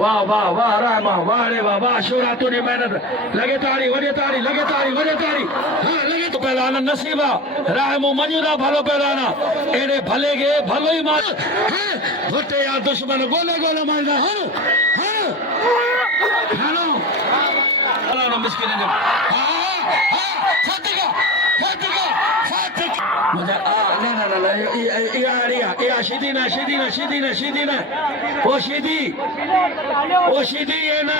वाह वाह वाह रहमा वाह रे वाह वाह शोरा तूने मेहनत लगे ताड़ी वजे ताड़ी लगे ताड़ी वजे ताड़ी हाँ लगे तो पहलाना नसीबा रहमो मजूदा भलो पहलाना एने भले गे भलो ही मार हाँ होते यार दुश्मन गोले गोले मारना हाँ हाँ हेलो पहलाना मिस्किन ने हाँ हाँ फटिका फटिका फटिका मुझे ना ना ना या शिदीना शिदीना शिदीना शिदीना ओ शिदी है ना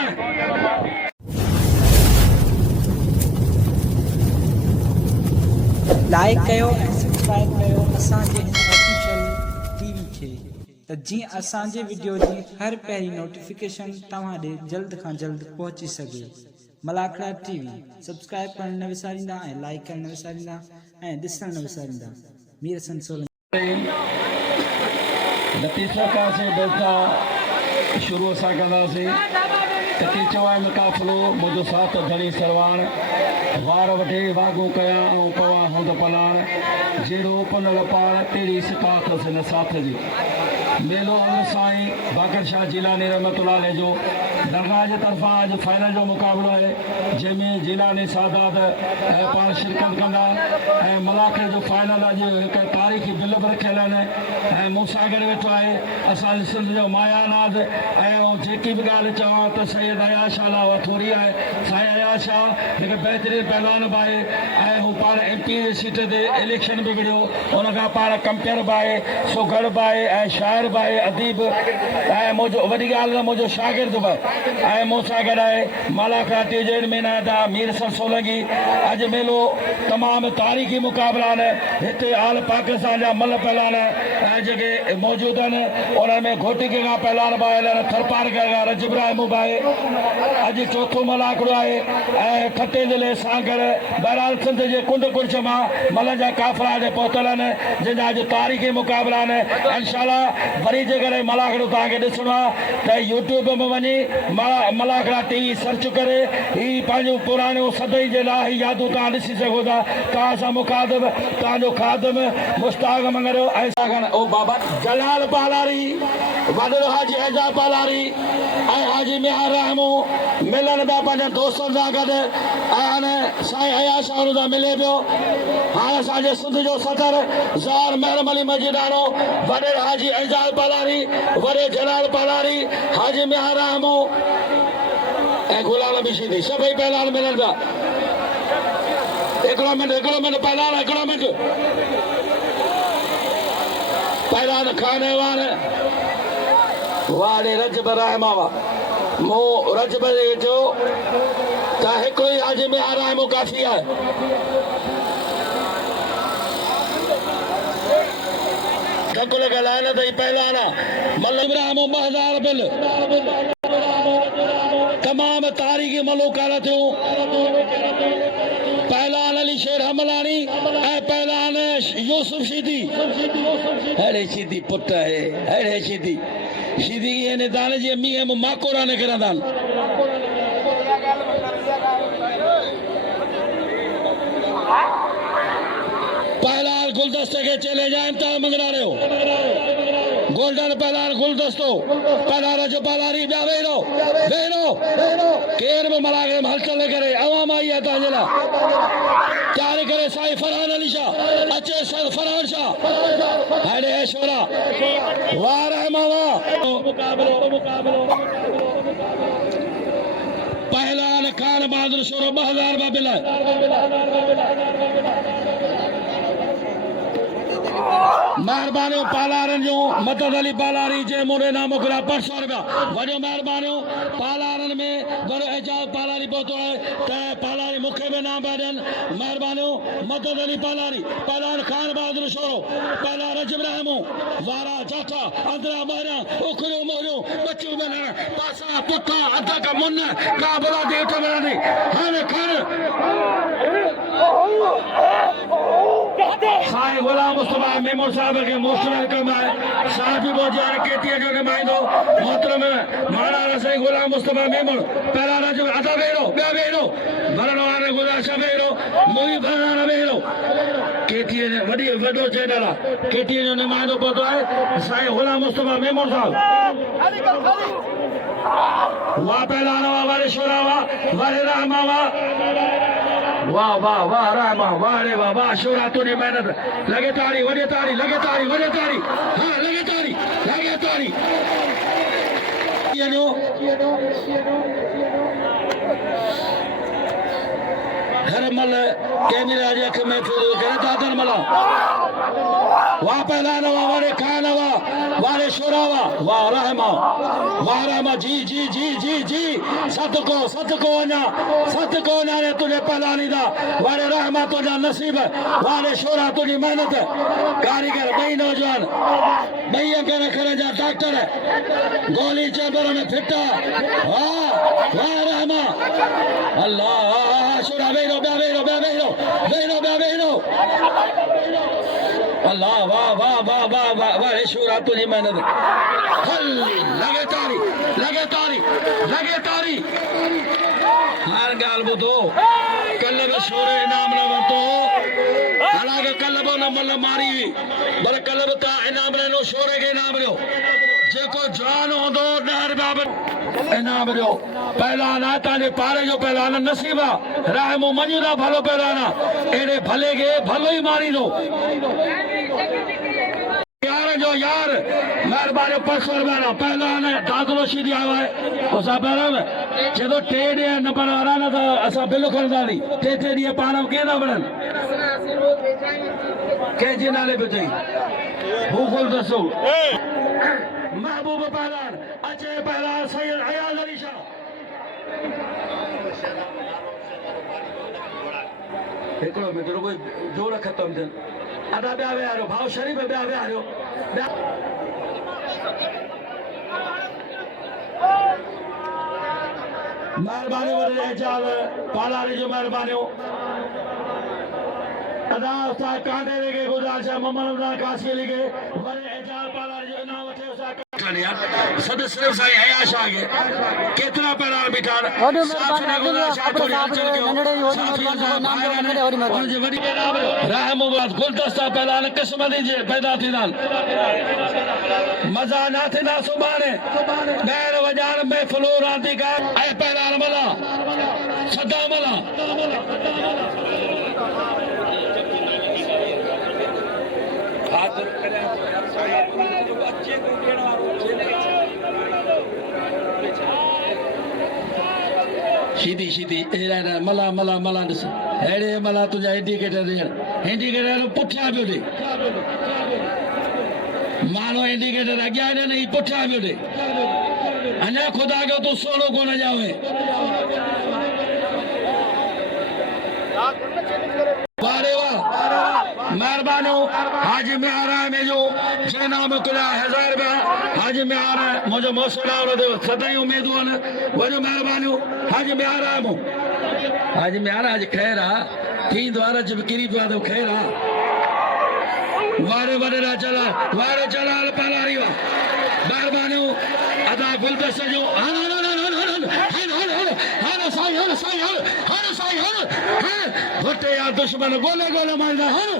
लाइक कयो ऐं सब्सक्राइब कयो असांजे हिन ऑफिशियल टीवी खे त जीअं असांजे वीडियो जी हर पहिरीं नोटिफिकेशन तव्हां ॾे जल्द खां जल्द पहुची सघे। मलाखड़ा टीवी सब्सक्राइब करणु न विसारींदा ऐं लाइक करणु न विसारींदा ऐं ॾिसणु न विसारींदा। मीर हसन सोलंकी लतीफ़ा का से बेटा शुरू सा कंदासीं तकी चवाई में काफ़िलो मुझो साथ धणी सरवाण वार वठे वागू कया ऐं पवा हुंद पलाण जहिड़ो पनल पाण तहिड़ी सिकात न साथ जी मेलो अमृत साईं बाकर शाह जिलानी रहमतुल्लाह अलैह जो दरगाह जे तरफ़ां अॼु फाइनल जो मुक़ाबिलो आहे जंहिंमें जिलानी सादात पाण शिरकत कंदा ऐं मलाखड़े जो फाइनल अॼु हिकु तारीख़ी बिल बि रखियल आहिनि ऐं मूं सां गॾु वेठो आहे असांजे सिंध जो मायानाद ऐं जेकी बि ॻाल्हि चवां त सैयद अयाश शाह उहा थोरी आहे। साईं अयाश शाह हिकु बहितरीनु पहलवान बि आहे ऐं हू पाण MP जी सीट ते इलेक्शन बि विढ़ियो उन खां पाण कंपेयर बि आहे सुघड़ बि आहे ऐं शाइर बि आहे अदीब ऐं मुंहिंजो वॾी ॻाल्हि न मुंहिंजो शागिर्द बि ऐं मूं सां गॾु आहे मलाखड़ा टीजन महीना जा मीर हसन सोलंकी। अॼु मेलो तमामु तारीख़ी मुक़ाबिला आहिनि हिते आल पाकिस्तान जा मल पहलवान ऐं जेके मौजूदु आहिनि उन्हनि में घोटिके खां पहलवान बि आयल आहिनि थरपारके खां रजबराहिम बि आहे। अॼु चोथों मलाखड़ो आहे ऐं खटे ज़िले सांगर बहरहाल सिंध जे कुंड कुर्छ मां मल जा काफ़िला हिते पहुतल आहिनि जंहिंजा अॼु तारीख़ी मुक़ाबिला आहिनि। इंशाअल्लाह वरी जेकॾहिं मलाखड़ो तव्हांखे ॾिसणो आहे त यूट्यूब में वञी मलाखड़ा टीवी सर्च करे ही पंहिंजो पुराणियूं सदई जे लाइ यादूं तव्हां ॾिसी सघो था। तव्हां सां मुखातिब तव्हांजो ख़ादिम मुश्ताक मंगरियो ऐं सागन ओ बाबा जलाल पालारी वॾो हाजी एजाज पालारी ऐं हाजी मियार रहमो मिलन पिया पंहिंजे दोस्तनि सां गॾु ऐं हाणे साईं अयाश शाह सां मिले पियो। हाणे असांजे सिंध जो सदर ज़ार महरम अली मजीदानो वॾे हाजी एजाज पालारी वॾे जलाल पालारी हाजी मियार रहमो ऐं गुलाम नबी शीदी सभई पहलवान मिलनि पिया। हिकिड़ो मिंट पहलवान हिकिड़ो मिंट पहलवान खाने वारे वारे रजब रहमा मूं रजब जो त हिकिड़ो ई हाजी मियार रहमो काफ़ी आहे। धक लॻल आहे न त पहलवान मल्लब रहमो 2000 बिल तमाम तारीख़ी मलूकात थियूं। पहलवान अली शेर हमलानी ऐं पहलवान यूसुफ शीदी अरे शीदी पुट आहे अरे शीदी शीदी यानी दाने जी मींहं में माकोरा निकिरंदा आहिनि। पहलवान गुलदस्ते के चले जाए तो मंगना रहे हो गोल्डन पहलवान गुलदस्तो पहलवान जो पहलारी बया वेरो केर में मलागे में हलचल करे अवाम आई है ताजला तैयारी करे साईं फरहान अली शाह अचे सर फरहान शाह हड़े ऐशोरा वाह रहमा वाह पहलवान खान बहादुर शोरो 2000 बिल महिरबानियूं पालारनि जूं मदद अली पालारी जे मुरे नाम मोकिलिया 500 रुपया वॾियूं महिरबानियूं पालारनि में वॾो एजाज पालारी पहुतो आहे त पालारी मूंखे बि नाम पिया ॾियनि। महिरबानियूं मदद अली पालारी पहलवान खान बहादुर शोरो पहलवान रजब रहमो वारा जाठा अंदरा ॿाहिरियां उखरियूं मोरियूं बचियूं मिलण पासा पुठा अध का मुन का बलादी उठ मिलंदी हाणे खण साईं गुलाम मुस्तफा मेमोन साहब के मोशनल कम है साहब भी बहुत जान केती जो के माइंदो मोहतरम माना साईं गुलाम मुस्तफा मेमण पहला राजो अदा वेरो ॿिया वेरो भरण वारे गुज़ारिश वेरो मुई भरण वेरो केटीअ जो वॾो चैनल आहे केटीअ जो नुमाइंदो पहुतो आहे साईं गुलाम मुस्तफा मेमण साहब वाह पहलवान वाह वारे शोरा वाह वारे रहमा वाह वाह वाह वाह रहमा वाह रे वाह वाह शोरा तुझी मेहनत लगे ताड़ी वॾे ताड़ी लगे ताड़ी वॾे ताड़ी हाँ लगे ताड़ी हरमल कैमरा जी अख में करे दादर मला वाह पहलान वाह वारे खान वाह वारे शोरा वाह रहमा जी जी जी जी जी सदको अञा रे तुझे पहलानी दा वारे रहमा तुझा नसीब वारे शोरा तुझी मेहनत कारीगर ॿई नौजवान ॿई अगर रखण जा डॉक्टर गोली चैम्बर में फिट वाह रहमा अल्लाह शोरा वेरो अल्लाह वाह वाह वाह वाह वाह वाह शोरा तुझी मेहनत हल लगे तारी हर गाल ॿुधो कल बि शोरे इनाम न वरितो हालांकि कल बि हुन मल मारी हुई पर कल बि तव्हां इनाम ॾिनो शोरे खे इनाम ॾियो जेको जवान हूंदो 10 रुपया बि इनाम ॾियो पहलवान आहे तव्हांजे पारे जो पहलवान नसीब आहे रहमो मञूं था भलो पहलवान आहे अहिड़े भले खे भलो ई मारींदो यार जो यार महिरबानी 500 रुपया पहलवान दादरो शीदी आयो आहे असां पहलवान जदो 3 ॾींहं न पर वारा न त असां बिल खणंदासीं 3 ॾींहं पाण कीअं था वञनि कंहिंजे नाले पे चई हू खोल दसो महबूब पहलवान अचे पहलवान सैयद अयाज अली शाह हिकिड़ो मिनट रुगो जोर ख़तम थियनि अदा ॿिया विहारियो भाउ शरीफ़ ॿिया विहारियो महिरबानी वॾे एजाज़ पालारी जो महिरबानियूं अदा उस्ताद कांटेरे के गुज़ारिश है मोहम्मद रमज़ान कासी अली के वॾे एजाज़ पालारी जो इनाम वठे उस्ताद सद सिर्फ साईं अयाश आगे केतिरा पहलवान बीठा रहमुबाद गुलदस्ता पहलवान क़िस्मती जे पैदा थींदा मज़ा न थींदा सुभाणे ॿाहिरि वॼाइण महफ़िलूं रांदीका ऐं पहलवान मला सदा मला सीधी मला ॾिस अहिड़े मला तुंहिंजा इंडिकेटर पुठियां पियो ॾे माण्हू इंडिकेटर अॻियां ॾे न ही पुठियां पियो ॾे अञा ख़ुदा खे तूं सोनो कोन ॼावे महिरबानी हाजी मियारा में जो जे नाम कुला 1000 रुपया हाजी मियारा मुझे मौसला सदाई उम्मीद वजो महिरबानी हाजी मियारा आज खैर आ थी द्वारा जब किरी द्वारा तो खैर आ वारे वडरा चला वारे चला पालारी वा महिरबानी अदा गुलदस्त जो होते यार दुश्मन गोले मारदा हेलो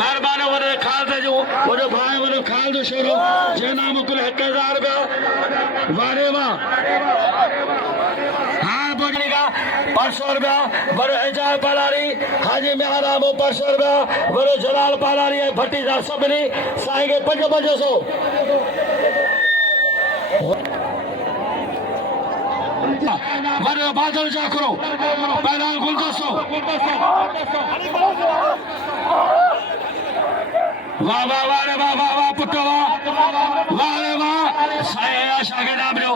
महिरबानी वॾे खाल जो वॾो भाई वॾो खाल जो शोरो जे नाम कुल 1000 रुपया वारे वाह हाँ बोझने का 500 रुपया बड़े एजाज पालारी हाजी में आराम 500 रुपया बड़े जलाल पालारी है भट्टी जा सबनी साईं के 500 बड़े बादल जाकरो पहला गुलदस्तो वाह वाह वाह रे वाह वाह वाह पुट्टो वाह रे वाह साईं आशा के नाम लो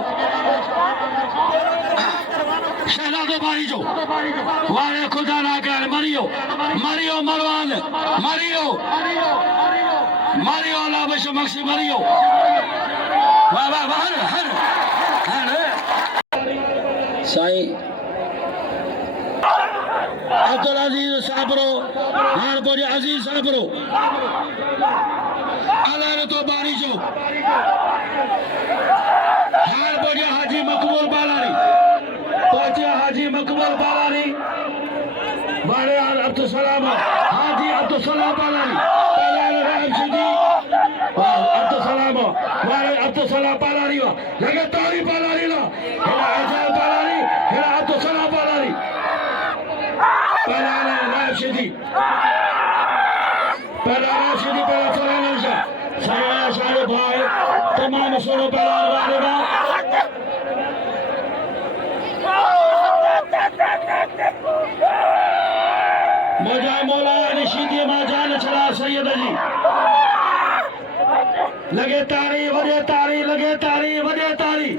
शहनादो बारी जो वारे खुदा ना कर मरियो मरवान मरियो अल्लाह बशो मक्सी मरियो वाह वाह वाह हर साईं अब्दुल अजीज साबरो हार बोले अजीज साबरो अलान तो बारी जो हार बोले हाजी मकबूल बालारी पहुंचे हाजी मकबूल बालारी बारे अब्दुल सलाम हाजी अब्दुल सलाम बालारी पहले राम सिद्दी अब्दुल सलाम बारे अब्दुल सलाम बालारी लगे तारी बालारी ला हेला अजय बालारी हेला अब्दुल सलाम बालारी पहले राम सिद्दी पहला सलाम saya saya baik teman suruh pelan warga मजा मौला निशीदी माजान चला सैयद अली लगे तारी वजे तारी लगे तारी वजे तारी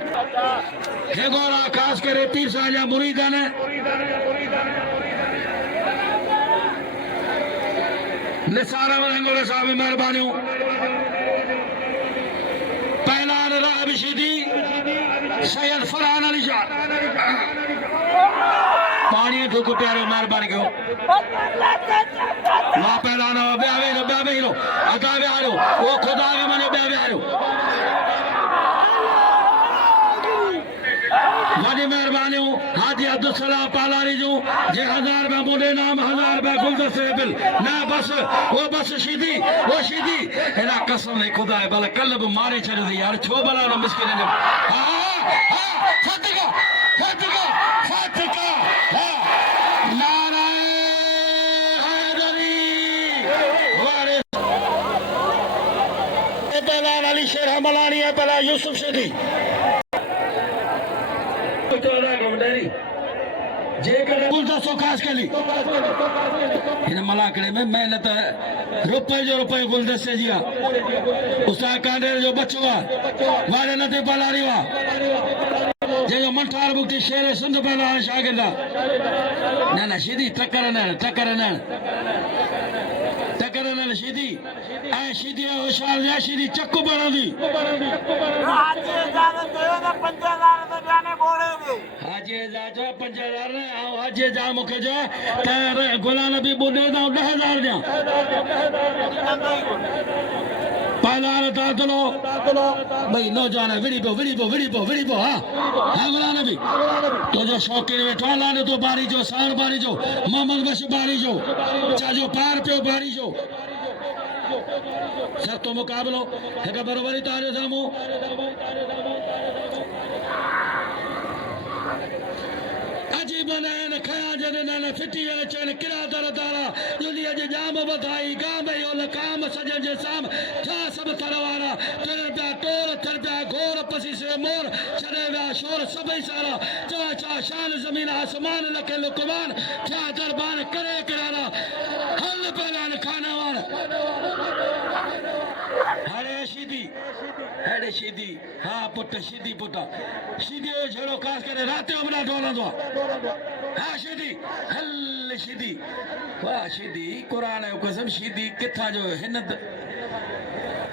हे गोरा खास करे पीर साजा मुरीदा ने निसारा वंगोले साहब मेहरबानी पहला राब शिदी सैयद फरहान अली शाह पानी ठोको प्यारे मेहरबानी करो वहाँ पहला ना ब्यावे लो अदावे आ लो वो खुदा के मने ब्यावे आ लो वादी मेहरबानी हाजी अब्दुल सलाम पालारी जो जे 1000 रुपया मोड़े नाम 1000 रुपया गुलदस्ते बिल ना बस वो बस शीदी वो शीदी एना कसम ने खुदा है भले कल भी मारे छड़ दी यार छो भला ना मुश्किल है फतिका नारायण हैदरी वारे पहला अली शेर हमलानी है पहला यूसुफ सिद्दी गुलदस्तो खास कली इन मलाकड़े में मेहनत रुपए जो रुपए गुलदस्ते जिया उस्ताद कांडेर जो बच्चो वारे नदी पलारी वा जो मंठार बुक्ति शेर सिंध पहला शागिर्दा ना सीधी टक्कर न सीधी ऐ सीधी होशियार या सीधी चक्कू बनादी हाजी जा 5000 ने आओ हाजी जा मुखे जो तर गुलाम नबी बुने दा 10000 दिया पहला तातलो भाई नौजवान विड़ी पो हां गुलाम नबी तो जो शौकीन बैठा लाने तो बारी जो सार बारी जो मोहम्मद बशीर बारी जो चाजो पार पे बारी जो सर तो मुकाबलो है बरोबरी तारे सामू अजीब न खया जने न फिटी चन किरा दर दारा दुनिया जे जाम बधाई गाम यो लकाम सजन जे साम था सब तरवारा तेरे पे टोर थर पे घोर पसी से मोर चले वा शोर सबई सारा चला चा शान जमीन आसमान लके लुकमान था दरबार करे करारा हल पहलान खानावार हेड़े शीदी हाँ पुट शीदी पुट शीदी झेड़ो खास करे रात जो बना डोला दो हाँ शीदी हल शीदी वाह शीदी कुरान है कसम शीदी किथा जो हिन्नत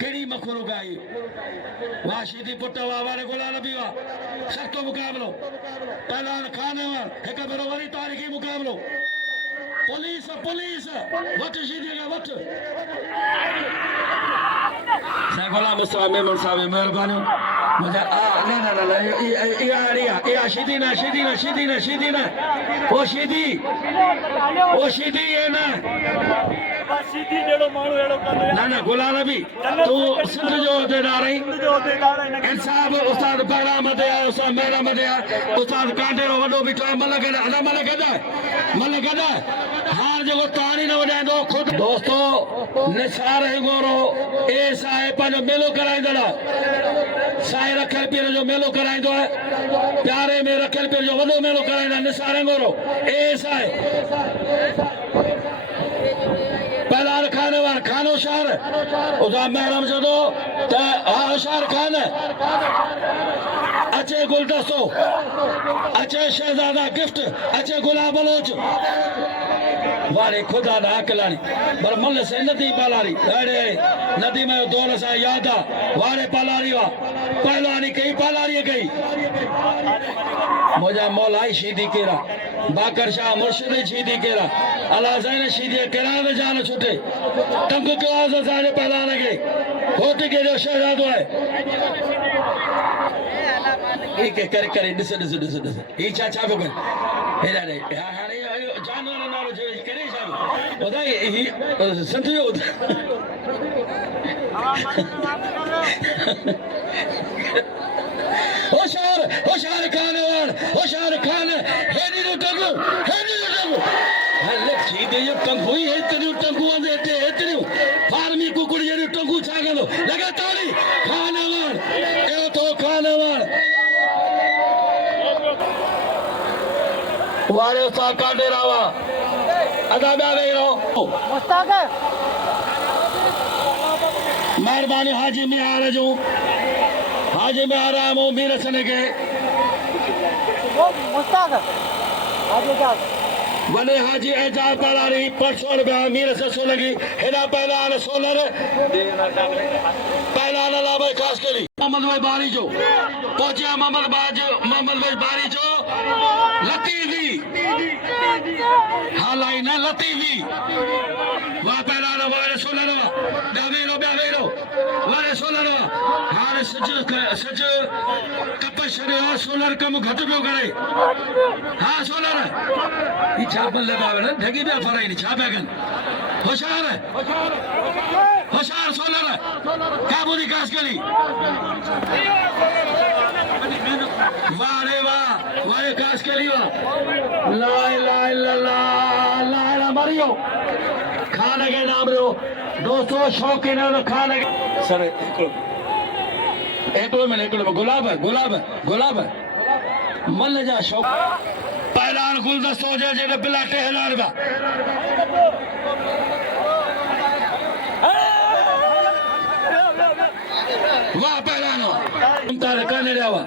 केड़ी मखलूक आई वाह शीदी पुट वाह वारे गोला नबी वाह सख्तो मुकाबलो पहलान खानेवार एक बरोबरी तारीखी मुकाबलो पुलिस वट शीदी का वट गुलाम मुस्तफा मेमन साहब मेहरबानी मुझे ना या शीदी ना वो शीदी है ना ना गुलाम नबी तू सिंध जो उहदेदार है इंसाफ उस्ताद बहरा मदे उस्ताद मेरा मदे उस्ताद कांडेरो वडो बिठो मलक हार जो तारी न वजाइंदो खुद दोस्तों निसार है गोरो ए साहिब जो मेलो कराइंदड़ा साईं रखियल पीर जो मेलो कराइंदो है प्यारे में रखियल पीर जो वडो मेलो कराइंदा निसार है गोरो ए साहिब पहला खाने वाला खानो शार उदा महरम जदो त शार खान अचे गुलदस्तो अचे शहजादा गिफ्ट अचे गुलाब बलोच वारे खुदा दा अकलानी पर मल से नदी पालारी अरे नदी में दौर सा यादा वारे पालारी वा पहलवानी कई मुझा मौलाई शीदी केरा बाकर शाह मुर्शिद शीदी केरा अला ज़ैन शीदी केरा में जान छुटे तंग के आवाज सारे पहलवान के होते के जो शहजादो है ठीक है करे दिस ये चाचा को हेरा रे हाने जानवर नालो जो करे साहब ओदा ही संतयो होशियार खान हेरी नो टंगू हल्ले सीधे ये टंगू ही टंगू अंदर हेतरी फार्मी कुकुड़ ये टंगू छागलो लगा ताली खानवान ए तो खानवान वारे उस्ताद कांडे रावा अदा बे रो मुस्ताक मेहरबानी हाजी में आ रजो हाजी में आ रहा हूँ मीर सने के मुस्ताक आगे जा वने हाजी एजाज पलारी 500 रुपया मीर से सोलगी हेरा पहला सोलर पहला ला भाई खास करी मोहम्मद भाई बारी जो पहुंचे मोहम्मद भाई बारी जो लतीफी हाँ लाई ना लतीफी वहाँ पहला वारे सोलर बेरो वारे सोलर हार सच कपश और सोलर कम घट पियो करे हाँ सोलर छापन लगावे ना ढगी बे फराई नहीं छापे गन होशियार सोलर क्या बोली कास करी वारे वारे कास करी ला इलाहा इल्लल्लाह ला मरियो खाने के नाम रो दोस्तों शौकीन है तो खाने के सर एकड़ो में गुलाब मन जा शौक पहलान गुलदस्तो हो जाए जेडे बिला 3000 रुपया वाह पहलानो तारे करने जावा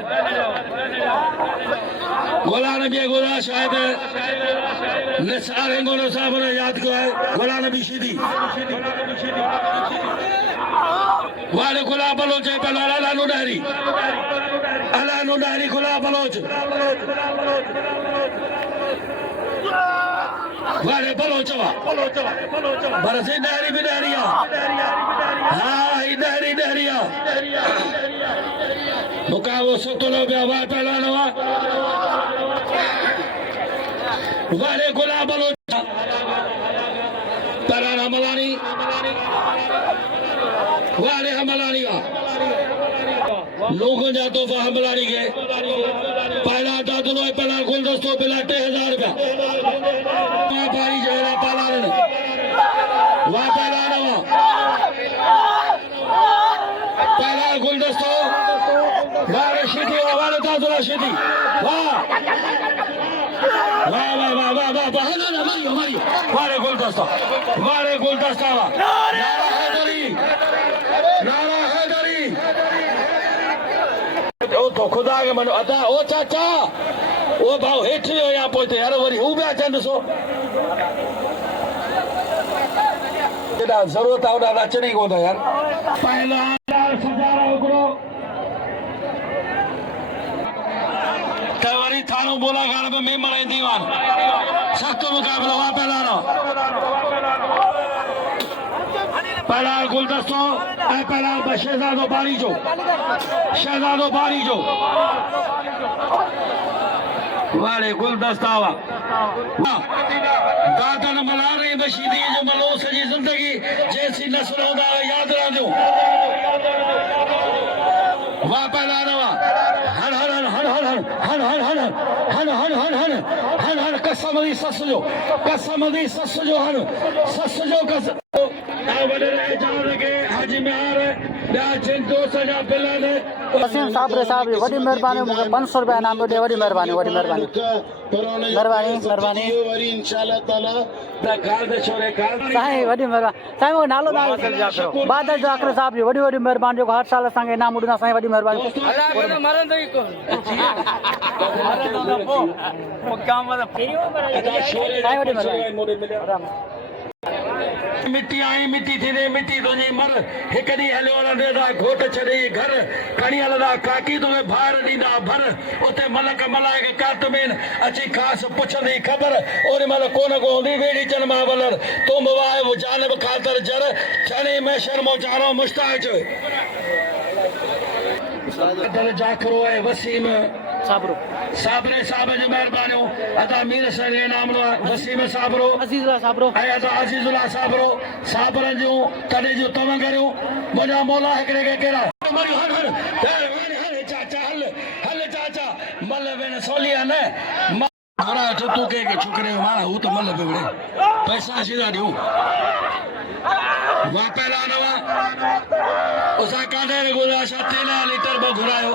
गोला नबी गोला शायद निसार गोलो साहब ने याद को है गोला नबी सीधी वाले गोला बलोच है पहला अला नुडारी गोला बलोच वाले बलोचवा बरसे डायरी बिडारिया हाँ डायरिया मुकाबो सुतलो बेवा पहलानवा वाले गोला बलोच पहलान हमलानी वाले हमलानी लोगों जा तो हमलानी के पहला दादलो पहला गुलदस्तो पहला 3000 रुपया बारी जरा पहलान वाह पहलानवा पहला गुलदस्तो वाले शीदी वाले दादलो शीदी वाह मारियो वारे गुलदस्ता नारा हैदरी ओ तो खुदा के मन अदा ओ चाचा ओ भाव हेठ हो या पोते यार वरी हु बया चंद सो जेड़ा जरूरत आ ओडा अचणी को था यार पहला सजारा उगरो तवरी थानो बोला गान को में मरे दीवान सख्त मुकाबला वहां पहला गुलदस्तो पहला शहजादो बारी जो वाले गुलदस्तावा दादन मला रही बशीदी जो मलो सजी जिंदगी जैसी नस्ल होगा याद रखो वाह पहला नवा हन कसम दी सस जो हन सस जो कसम हाजी मेहर वसीम साहब रे साहब वडी मेहरबानी मुके 500 रुपया इनाम दे वडी मेहरबानी इंशाल्लाह ताला खाल दे छोरे खाल साईं वडी मेहरबानी साईं वो नालो बादल जाकर साहब जी वडी मेहरबानी जो हर साल संगे इनाम उडना साईं वडी मेहरबानी अल्लाह को मरन दई को मरन दो काम वाला साईं वडी मेहरबानी मिट्टी आई मिट्टी थी ने मिट्टी तुझी मर एक दी हलियो न दा घोट छड़े घर खणी हलदा काकी तुम्हें बाहर दीदा भर उते मलक मलाइक कात में अची खास पुछंदी खबर और मल कोन को होंदी वेड़ी चन मावलर तुम वाए वो जानब खातर जर छने में शर्मो चारो मुस्ताज दल जाकरो है वसीम साबरो साबरे साहब जी मेहरबानी अदा मीर सरे नाम लो वसीम साबरो अजीजुल्लाह साबरो ऐं अदा अजीजुल्लाह साबरो साबर जो तडे जो तव करियो मुंहिंजा मौला हिकिड़े खे कहिड़ा मरियो हर हर हर चाचा हल हल चाचा मल वेन सोलिया न मारा तू के छोकरे मारा हू तो मल पे पैसा सीधा ॾियो वाह पहला नवा उसा कांडे ने गुलाशा 13 लीटर बो घुरायो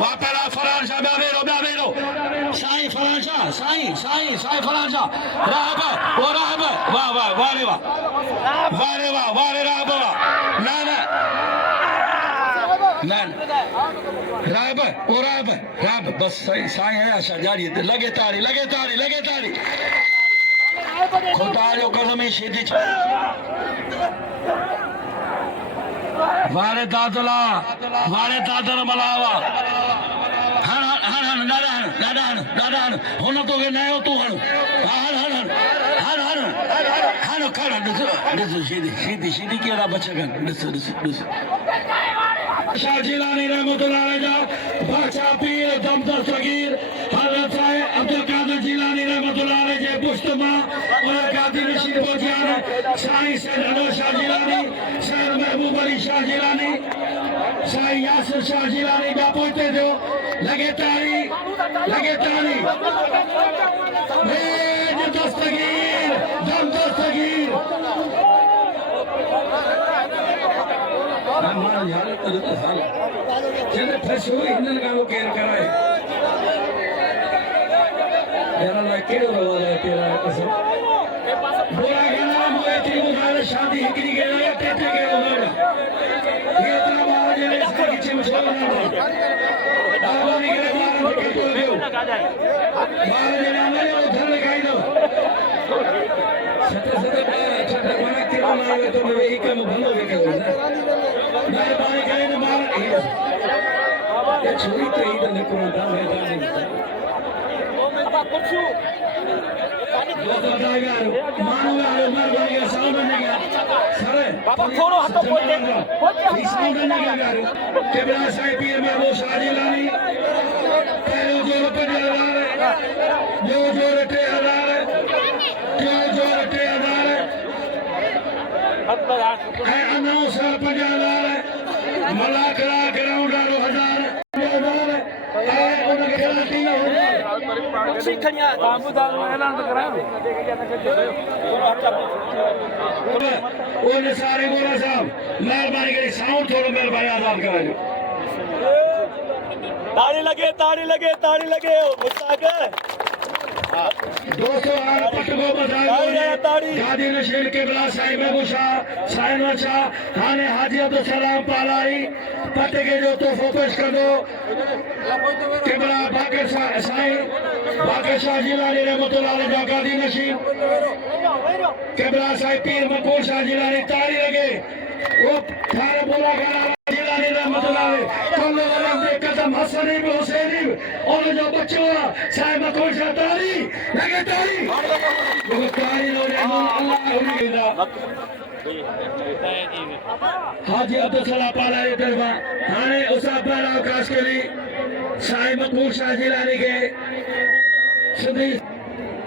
वाह पहला फरान शाह बेरो साईं फरान शाह साईं फरान शाह राहब वो राहब वाह वाह वाह रे वाह रे राहब वाह ना राहब वो राहब बस साईं है आशा जारी लगे तारी खुदा जो कसम ही सीधी वारे दादला मलावा हन दादा हुन तो के नयो तू हन खड़ ॾिस सीधी केड़ा बचगन ॾिस शाह जिलानी रहमतुल्लाह अलैह बादशाह पीर दमदर सगीर हजरत साहिब अब्दुल कादिर जिलानी रहमतुल्लाह अलैह जे पुश्तमा और कादिर रशीद बोजियान साईं सैयद अनवर शाह जिलानी सैयद महबूब अली शाह जिलानी साईं यासिर शाह जिलानी का पहुंचे थे लगे तारी दस्तगीर दमदर सगीर शादी छोरी तो ही तो निकलो था सारे गोला साहब मेहरबानी करी साउंड थोड़ा मेहरबानी आजाद कराइयो ताड़ी लगे मुस्ताक दोस्तों आज पटको बधाई गादी नशीन के बिला साईं महबूब शाह साईं शाह हाने हाजी अब्दुल सलाम पालाई पटे के जो तोहफो पेश कर दो के बिला बाकर साईं बाकर शाह जिलानी रहमतुल्लाह अलैह गादी नशीन के बिला साईं पीर मकबूल शाह जिलानी ताड़ी लगे वो थारे बोला गाना जिलानी रहमतुल्लाह अलैह चलो वाला दे कदम हसन इब्न हुसैन और जो बच्चों साईं मकबूल शाह ताड़ी लगे ताड़ी वो ताड़ी लो अल्लाह हाजी अब्दुल सलाम पालाई दरबार हाने उसा पहला अवकाश के लिए साईं मकबूल शाह जिलानी के सिंधी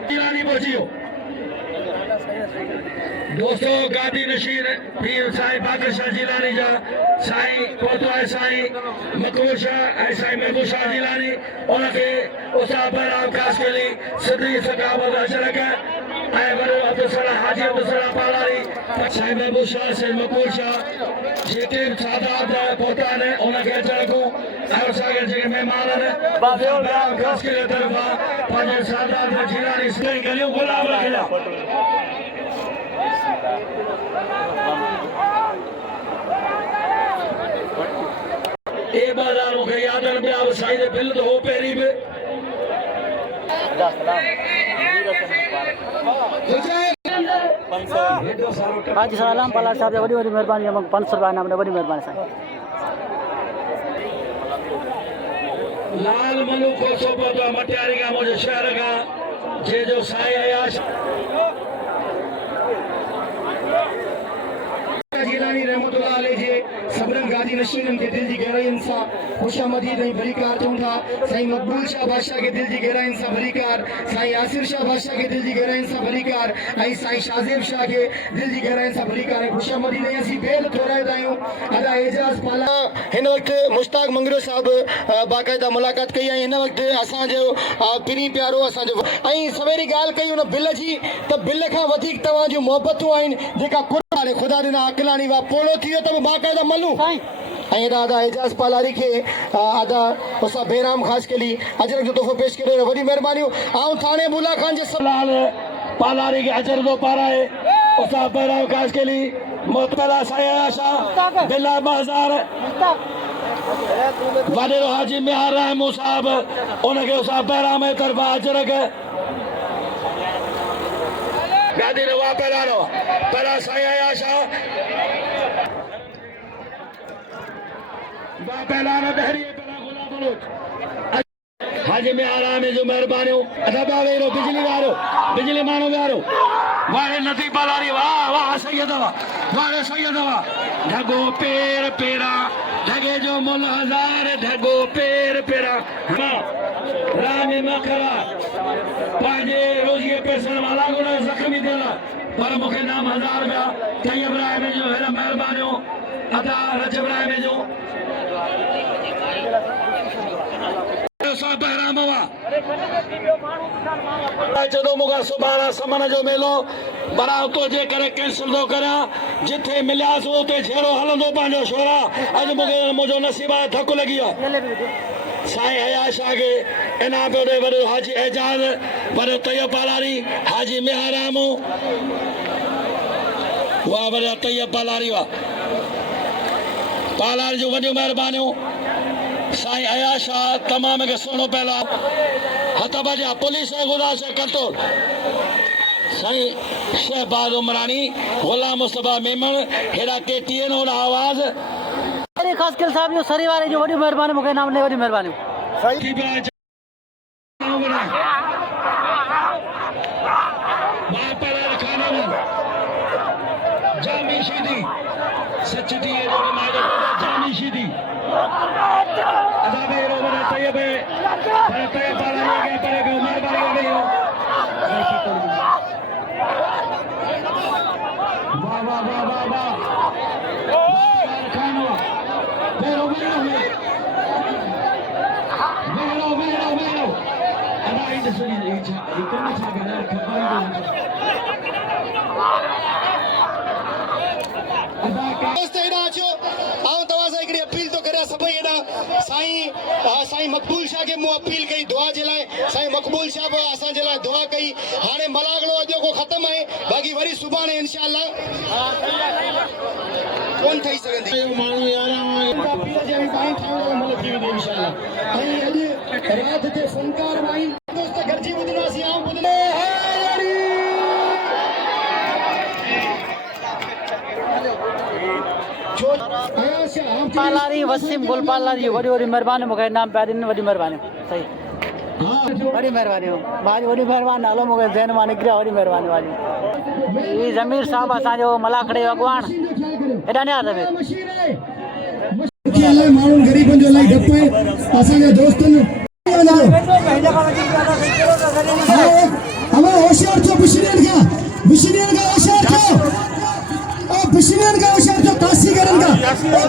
जिलानी पहुंचियो दोस्तों गादी नशीर पीर साईं बाकर शाह जिलानी जा साईं पहुतो है साईं मकबूल शाह साईं महबूब शाह जिलानी उनके उसा पहला अवकाश के लिए सिंधी सकावत अशरक अब्दुल सलाम हाजी अब्दुल सलाम पालाई साईं महबूब शाह साईं मकबूल शाह जेके सादात पहुता ने उनके अचण को और सागर जे मेहमान ने अवकाश के लिए तरफा पंज सादात जिलानी सिंधी गलियों गुलाब रखला ए बाजार मुखे याद न पिया साईं जे बिल तो हो पहिरीं बि हुजैन हेॾो सारो टको हाजी सलाम पालार साहब वॾी वॾी महिरबानी 500 रुपया इनाम वॾी महिरबानी साईं लाल मनु को सोबो तो मटियारी का मुझे शहर का जे जो साईं अयाश जिलानी रहमतुल्लाह अलैह जे सबरन गादी नशीनन के दिल जी गहराइन सा खुशामदीद ऐं भलीकार चऊं था साईं मकबूल शाह बादशाह के दिल जी गहराइन सा भलीकार साईं यासिर शाह बादशाह के दिल जी गहराइन सा भलीकार ऐं साईं शाहज़ेब शाह के दिल जी गहराइन सा भलीकार खुशामदीद ऐं असीं बेल थोराईंदा आहियूं अदा एजाज पाला हिन वक्त मुश्ताक मंगरो साहब बाकायदा मुलाकात कई ऐं हिन वक्त असांजो पिरी प्यारो असांजो ऐं सवेरी ॻाल्हि कई उन बिल जी त बिल खां वधीक तव्हां जूं मोहबतूं आहिनि जेका कुरान ख़ुदा ॾिना अकलानी वा पोलो थी वियो त बाकायदा मलूं ऐं दादा एजाज पालारी के आदा उसा बेराम खास के लिए अजरक जो तोहफो पेश करे वडी मेहरबानी आऊं थाने बुला खान जे सलाल पालारी के अजर दो पाराए उसा बेराम खास के लिए मोतला साया आशा बिला बाजार वडेरो हाजी मियार रहमो साहब उनके उसा बेराम तरफ अजरक गादी ने वा पेलारो परा साया आशा पहलाना बहरी पहला गुलाम बलूच हाजी में आराम जो मेहरबानी अदबा वेरो बिजली मानो वारो वाहे नदी पालारी वाह वाह सैयद वा ढगो पेर पेरा ढगे जो मुल हजार ढगो पेर पेरा राम मखरा पाजे रोजी पैसा वाला गुना जख्मी देला पर मुखे नाम हजार में तैयब राय में जो है मेहरबानी अदा रजब राय में जो जदों मुगा सुभाणे समन जो मेलो बरावतो जे करे कैंसिल थो करियां जिथे मिलियास उते छेड़ो हलंदो पंहिंजो छोरा अॼु मूंखे मुंहिंजो नसीब आहे धक लॻी वियो साईं हया शाह खे इनाम पियो ॾे वॾो हाजी एजाज वॾो तैयब पालारी हाजी मेहराम वाह वॾा तैयब पालारी वाह पालार जूं वॾियूं महिरबानियूं साईं अयाशा तमाम के सुनो पहला हथ बजा पुलिस गुदा से कंट्रोल साईं शहबाज उमरानी गुलाम मुस्तफा मेमन हेड़ा केटीएन होड़ा आवाज अरे खास किल साहब जो सरी वाले जो वडी मेहरबानी मुके नाम ने वडी मेहरबानी जामी शीदी सच्ची है जो जामी शीदी अदाबे रोबरे तैयब तैयब पाला के परे को मेहरबानी हो वाह वाह वाह वाह वाह खानो मेरो अदा इन सनी इच्छा इतना छा गना खबर अदा का इनाचो आऊं तवा से एकड़ी अपील तो करे सभई एडा साईं मकबूल शाह के मु अपील कई दुआ जे लाए साईं मकबूल शाह बि असां जे लाए दुआ कई हाणे मलागड़ो अॼो को खत्म है बाकी वरी सुभाणे इंशाअल्लाह कोन थई सघंदी माण्हू यार अपील जे पाण ठाणो मतलब थी वेंदी इंशाअल्लाह ऐं अॼु रात ते फनकार वाई दोस्त गरजी ॿुधंदासीं आऊं ॿुधंदो पालारी वसीम गुल पालारी वडी वडी मेहरबानी मुके नाम प्यारी वडी मेहरबानी सही वडी मेहरबानी बाजी वडी मेहरबानी नालो मुके जैन मा निकरिया वडी मेहरबानी बाजी ई जमीर साहब असा जो मलाखड़े अगवान एडा ने आदमे अल्लाह माण्हुनि गरीबनि जो इलाही डप आहे असांजे दोस्तनि हमें होशियार छो बिशनियन का होशियार छो बिशनियन का होशियार छो तासी करन का